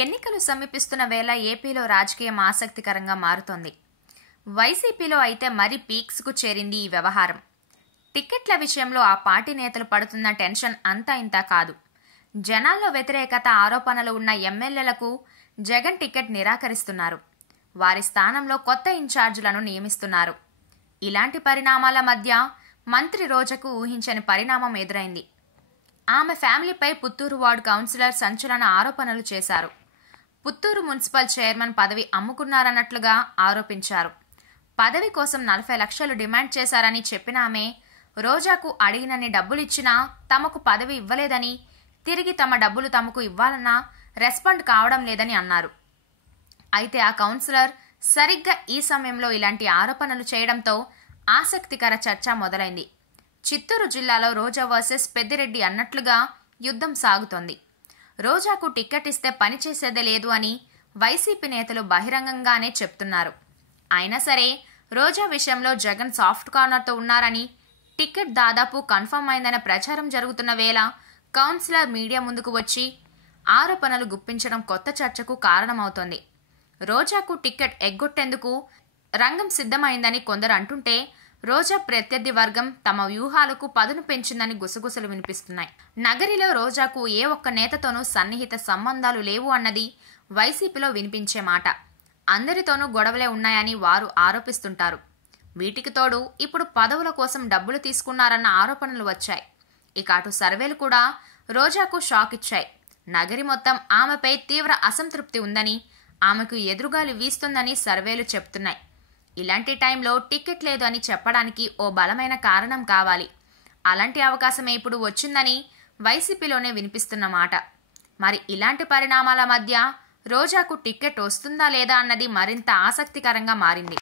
ఎన్నికలు సమీపిస్తున్న వేళ ఏపీలో రాజకీయం ఆసక్తికరంగా మారుతోంది. వైసీపీలో అయితే మరీ పీక్స్కు చేరింది ఈ వ్యవహారం. టికెట్ల విషయంలో ఆ పార్టీ నేతలు పడుతున్న టెన్షన్ అంతా ఇంతా కాదు. జనాల్లో వ్యతిరేకత ఆరోపణలు ఉన్న ఎమ్మెల్యేలకు జగన్ టికెట్ నిరాకరిస్తున్నారు. వారి స్థానంలో కొత్త ఇన్ఛార్జీలను నియమిస్తున్నారు. ఇలాంటి పరిణామాల మధ్య మంత్రి రోజాకు ఊహించని పరిణామం ఎదురైంది. ఆమె ఫ్యామిలీపై పుత్తూరు వార్డు కౌన్సిలర్ సంచలన ఆరోపణలు చేశారు. పుత్తూరు మున్సిపల్ చైర్మన్ పదవి అమ్ముకున్నారన్నట్లుగా ఆరోపించారు. పదవి కోసం 40 లక్షలు డిమాండ్ చేశారని చెప్పిన ఆమె, రోజాకు అడిగినన్ని డబ్బులిచ్చినా తమకు పదవి ఇవ్వలేదని, తిరిగి తమ డబ్బులు తమకు ఇవ్వాలన్నా రెస్పాండ్ కావడం లేదని అన్నారు. అయితే ఆ కౌన్సిలర్ సరిగ్గా ఈ సమయంలో ఇలాంటి ఆరోపణలు చేయడంతో ఆసక్తికర చర్చ మొదలైంది. చిత్తూరు జిల్లాలో రోజా వర్సెస్ పెద్దిరెడ్డి అన్నట్లుగా యుద్ధం సాగుతోంది. రోజాకు టికెట్ ఇస్తే పనిచేసేదే లేదు అని వైసీపీ నేతలు బహిరంగంగానే చెప్తున్నారు. అయినా సరే రోజా విషయంలో జగన్ సాఫ్ట్ కార్నర్తో ఉన్నారని, టికెట్ దాదాపు కన్ఫర్మ్ అయిందనే ప్రచారం జరుగుతున్న వేళ కౌన్సిలర్ మీడియా ముందుకు వచ్చి ఆరోపణలు గుప్పించడం కొత్త చర్చకు కారణమవుతోంది. రోజాకు టికెట్ ఎగ్గొట్టేందుకు రంగం సిద్ధమైందని కొందరు అంటుంటే, రోజా ప్రత్యర్థి వర్గం తమ వ్యూహాలకు పదును పెంచిందని గుసగుసలు వినిపిస్తున్నాయి. నగరిలో రోజాకు ఏ ఒక్క నేతతోనూ సన్నిహిత సంబంధాలు లేవు అన్నది వైసీపీలో వినిపించే మాట. అందరితోనూ గొడవలే ఉన్నాయని వారు ఆరోపిస్తుంటారు. వీటికి తోడు ఇప్పుడు పదవుల కోసం డబ్బులు తీసుకున్నారన్న ఆరోపణలు వచ్చాయి. ఇక అటు సర్వేలు కూడా రోజాకు షాక్ ఇచ్చాయి. నగరి మొత్తం ఆమెపై తీవ్ర అసంతృప్తి ఉందని, ఆమెకు ఎదురుగాలి వీస్తుందని సర్వేలు చెప్తున్నాయి. ఇలాంటి టైంలో టికెట్ లేదు అని చెప్పడానికి ఓ బలమైన కారణం కావాలి. అలాంటి అవకాశమే ఇప్పుడు వచ్చిందని వైసీపీలోనే వినిపిస్తున్న మాట. మరి ఇలాంటి పరిణామాల మధ్య రోజాకు టికెట్ వస్తుందా లేదా అన్నది మరింత ఆసక్తికరంగా మారింది.